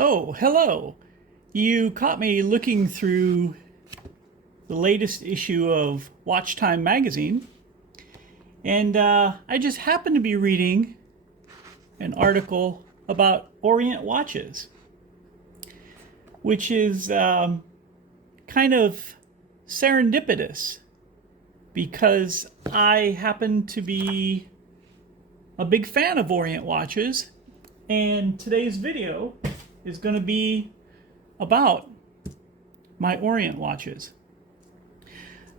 Oh, hello. You caught me looking through the latest issue of Watch Time magazine, and I just happened to be reading an article about Orient watches, which is kind of serendipitous because I happen to be a big fan of Orient watches, and today's video is going to be about my Orient watches.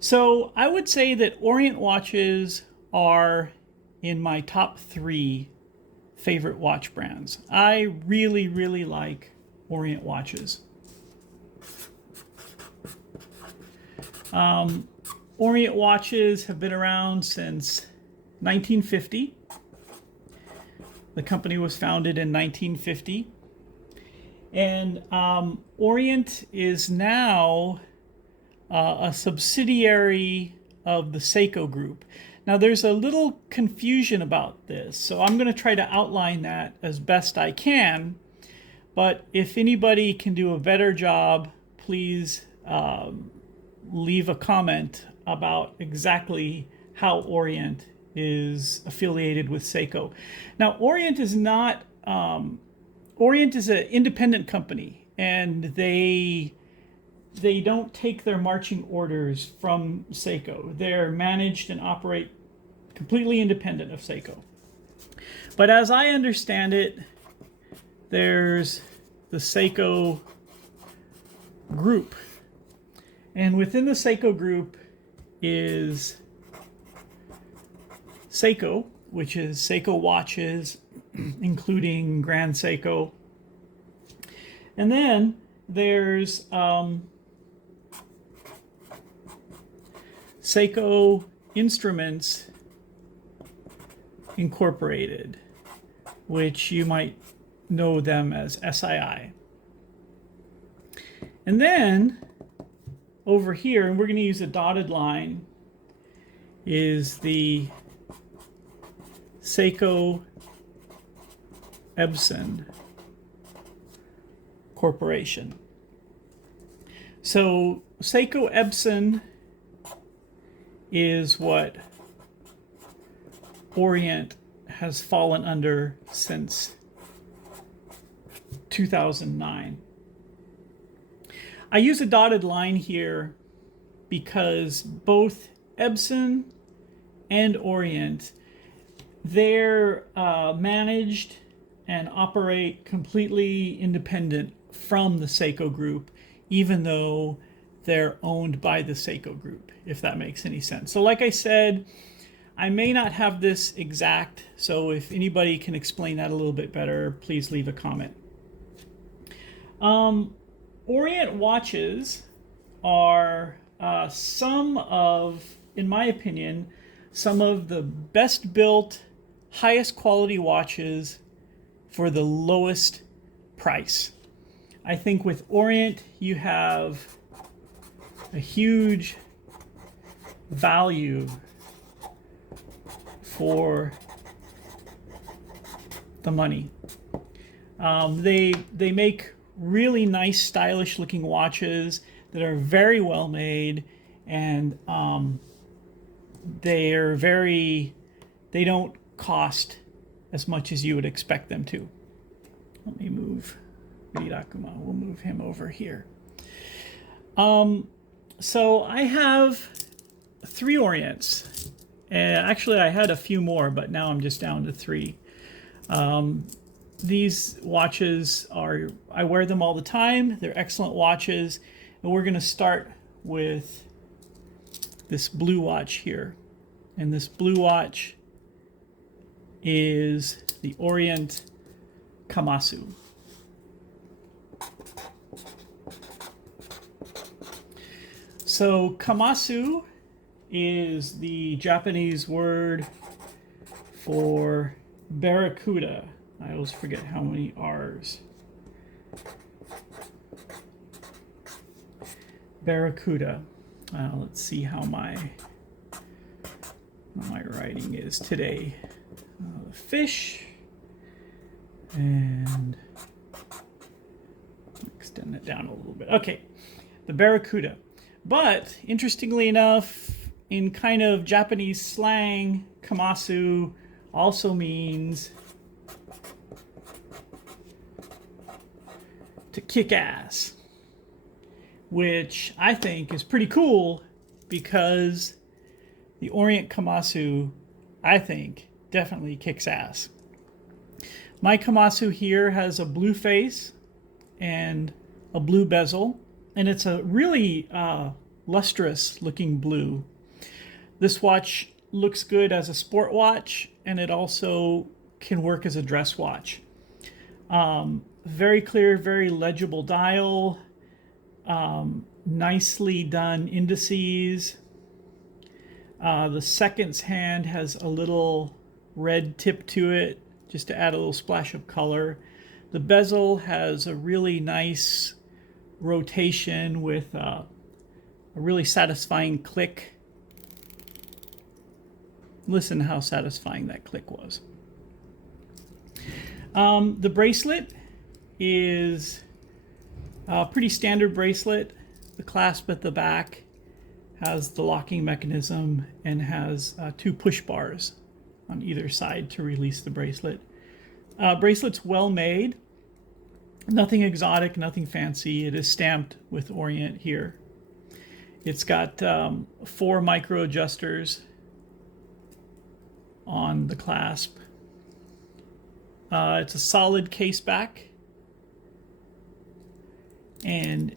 So I would say that Orient watches are in my top 3 favorite watch brands. I really, really like Orient watches. Orient watches have been around since 1950. The company was founded in 1950. And Orient is now a subsidiary of the Seiko Group. Now, there's a little confusion about this, so I'm going to try to outline that as best I can. But if anybody can do a better job, please leave a comment about exactly how Orient is affiliated with Seiko. Now, Orient is not... Orient is an independent company, and they don't take their marching orders from Seiko. They're managed and operate completely independent of Seiko. But as I understand it, there's the Seiko group. And within the Seiko group is Seiko, which is Seiko watches, including Grand Seiko. And then there's Seiko Instruments Incorporated, which you might know them as SII. And then over here, and we're going to use a dotted line, is the Seiko Epson Corporation. So Seiko Epson is what Orient has fallen under since 2009. I use a dotted line here because both Epson and Orient, they're managed and operate completely independent from the Seiko Group, even though they're owned by the Seiko Group, if that makes any sense. So like I said, I may not have this exact, so if anybody can explain that a little bit better, please leave a comment. Orient watches are some of, in my opinion, some of the best built, highest quality watches for the lowest price. I think with Orient you have a huge value for the money. They make really nice, stylish looking watches that are very well made, and they don't cost as much as you would expect them to. Let me move Rirakuma. We'll move him over here. So I have 3 Orients. Actually, I had a few more, but now I'm just down to 3. These watches I wear them all the time. They're excellent watches. And we're going to start with this blue watch here. And this blue watch is the Orient Kamasu. So Kamasu is the Japanese word for barracuda. I always forget how many R's. Barracuda. Let's see how my writing is today. Fish and button it down a little bit. Okay, the Barracuda. But interestingly enough, in kind of Japanese slang, Kamasu also means to kick ass, which I think is pretty cool because the Orient Kamasu, I think, definitely kicks ass. My Kamasu here has a blue face and a blue bezel, and it's a really lustrous looking blue. This watch looks good as a sport watch, and it also can work as a dress watch. Very clear, very legible dial, nicely done indices. The seconds hand has a little red tip to it, just to add a little splash of color. The bezel has a really nice rotation with a really satisfying click. Listen how satisfying that click was. The bracelet is a pretty standard bracelet. The clasp at the back has the locking mechanism and has 2 push bars on either side to release the bracelet. Bracelet's well made. Nothing exotic, nothing fancy. It is stamped with Orient here. It's got 4 micro adjusters on the clasp. It's a solid case back. And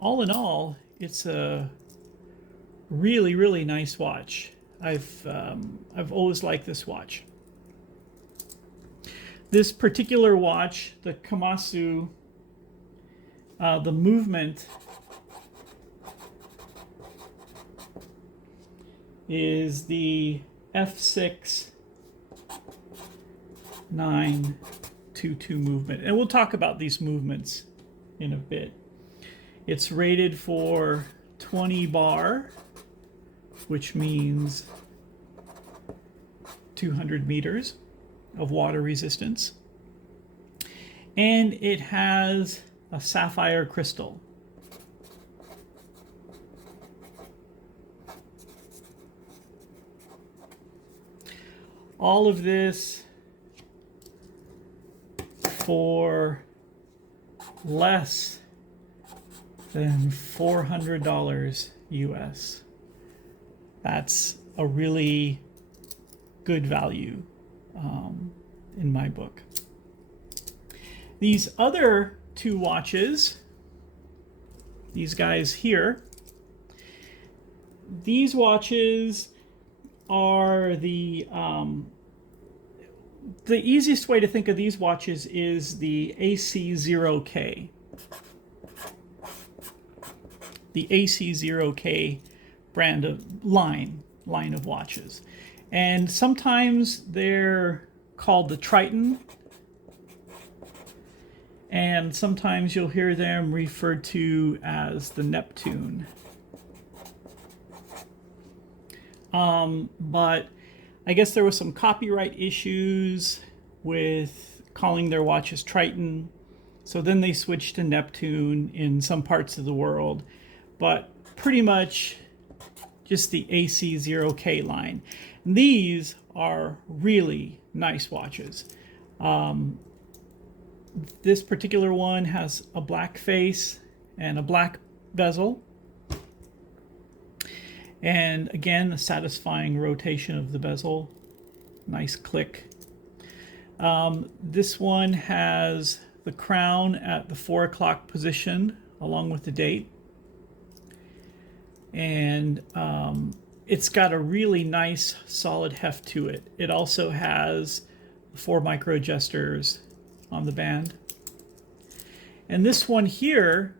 all in all, it's a really, really nice watch. I've always liked this watch. This particular watch, the Kamasu, the movement is the F6 922 movement. And we'll talk about these movements in a bit. It's rated for 20 bar, which means 200 meters of water resistance. And it has a sapphire crystal. All of this for less than $400 US. That's a really good value in my book. These other 2 watches, these guys here, these watches are the easiest way to think of these watches is the AC0K. The AC0K brand of line of watches. And sometimes they're called the Triton, and sometimes you'll hear them referred to as the Neptune. But I guess there was some copyright issues with calling their watches Triton, so then they switched to Neptune in some parts of the world, but pretty much just the AC0K line. And these are really nice watches. This particular one has a black face and a black bezel. And again, a satisfying rotation of the bezel. Nice click. This one has the crown at the 4 o'clock position along with the date. And it's got a really nice solid heft to it. It also has 4 micro adjusters on the band. And this one here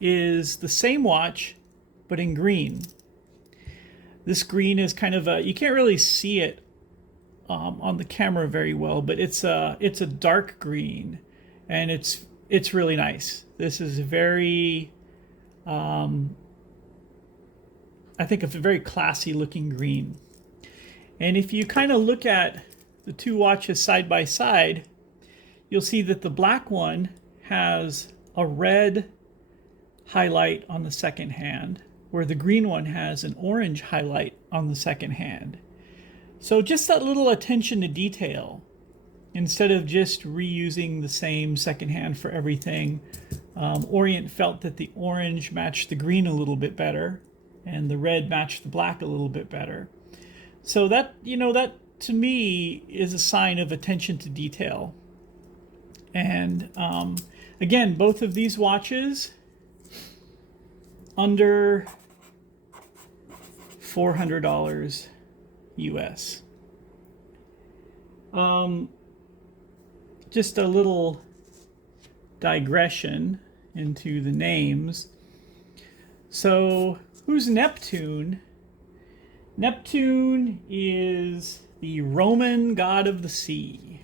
is the same watch, but in green. This green is kind of a, you can't really see it on the camera very well, but it's a dark green, and it's really nice. This is very, I think, a very classy looking green. And if you kind of look at the 2 watches side by side, you'll see that the black one has a red highlight on the second hand, where the green one has an orange highlight on the second hand. So just that little attention to detail, instead of just reusing the same second hand for everything. Orient felt that the orange matched the green a little bit better, and the red matched the black a little bit better. So that, that to me is a sign of attention to detail. And again, both of these watches under $400 US. Just a little digression into the names. So, who's Neptune? Neptune is the Roman god of the sea.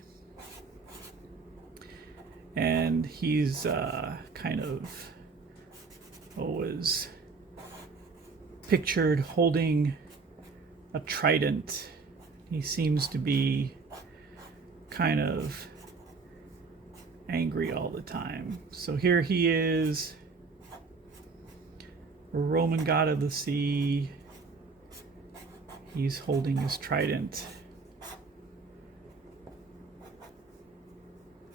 And he's kind of always pictured holding a trident. He seems to be kind of angry all the time. So here he is, a Roman god of the sea. He's holding his trident.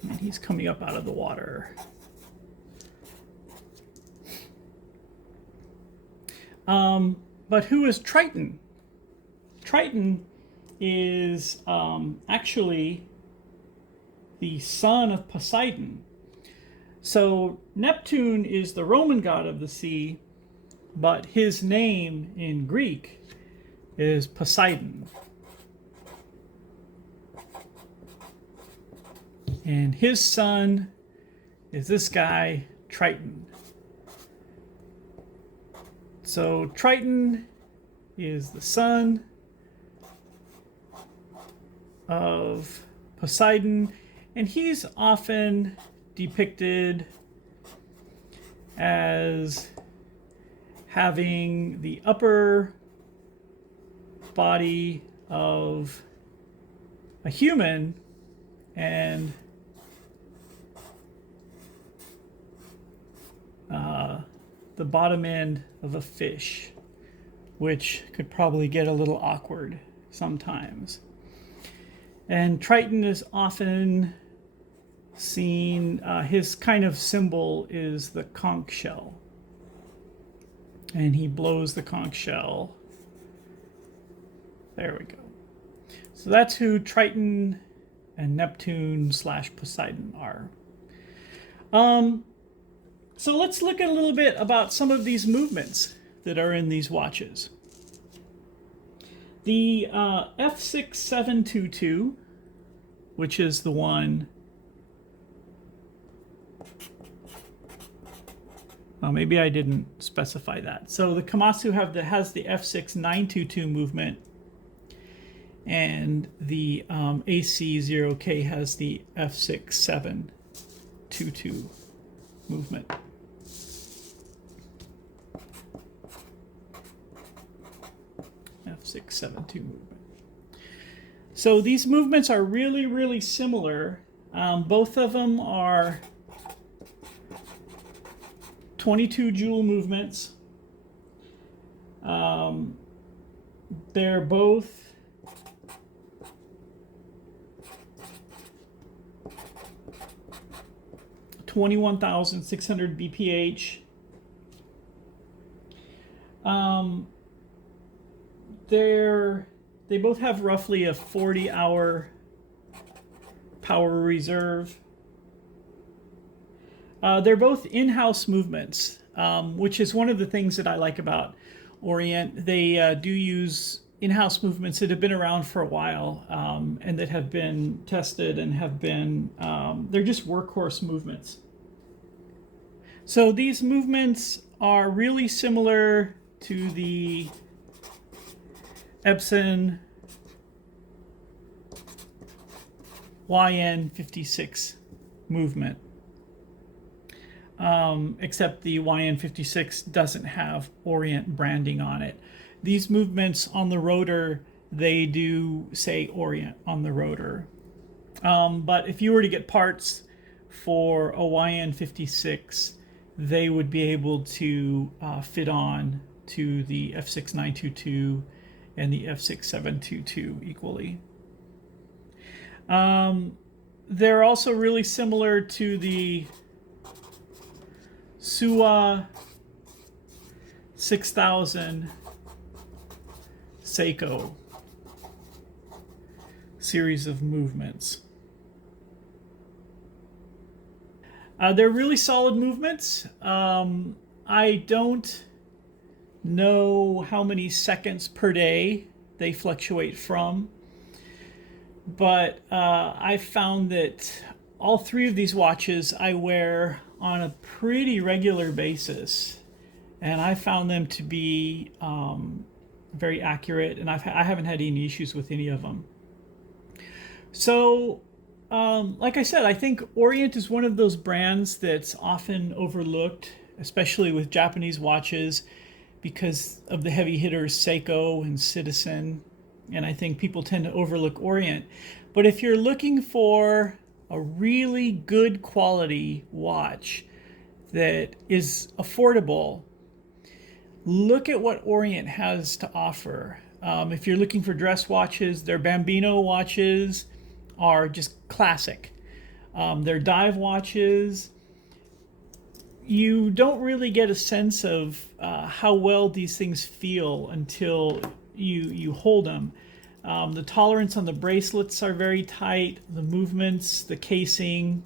And he's coming up out of the water. But who is Triton? Triton is actually the son of Poseidon. So Neptune is the Roman god of the sea, but his name in Greek is Poseidon. And his son is this guy, Triton. So Triton is the son of Poseidon, and he's often depicted as having the upper body of a human and the bottom end of a fish, which could probably get a little awkward sometimes. And Triton is often seen, his kind of symbol is the conch shell. And he blows the conch shell. There we go. So that's who Triton and Neptune / Poseidon are. So let's look a little bit about some of these movements that are in these watches. The F6722, which is the one, oh, maybe I didn't specify that. So the Kamasu has the F6922 movement, and the AC0K has the F6722 movement. F672 movement. So these movements are really, really similar. Both of them are 22 joule movements. They're both $21,600 BPH. They both have roughly a 40-hour power reserve. They're both in-house movements, which is one of the things that I like about Orient. They do use in-house movements that have been around for a while, and that have been tested and have been, they're just workhorse movements. So these movements are really similar to the Epson YN56 movement, except the YN56 doesn't have Orient branding on it. These movements on the rotor, they do say Orient on the rotor. But if you were to get parts for a YN56, they would be able to fit on to the F6922 and the F6722 equally. They're also really similar to the Suwa 6000 Seiko series of movements. They're really solid movements. I don't know how many seconds per day they fluctuate from, but I found that all three of these watches I wear on a pretty regular basis, and I found them to be very accurate, and I haven't had any issues with any of them. So like I said, I think Orient is one of those brands that's often overlooked, especially with Japanese watches, because of the heavy hitters Seiko and Citizen, and I think people tend to overlook Orient. But if you're looking for a really good quality watch that is affordable, look at what Orient has to offer. If you're looking for dress watches, their Bambino watches are just classic. Their dive watches, you don't really get a sense of how well these things feel until you hold them. The tolerance on the bracelets are very tight, the movements, the casing,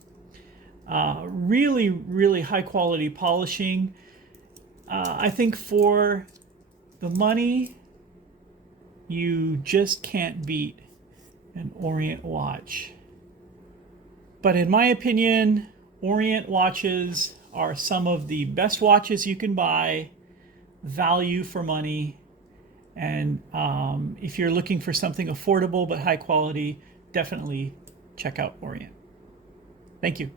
really, really high quality polishing. I think for the money, you just can't beat an Orient watch. But in my opinion, Orient watches are some of the best watches you can buy, value for money. And if you're looking for something affordable but high quality, definitely check out Orient. Thank you.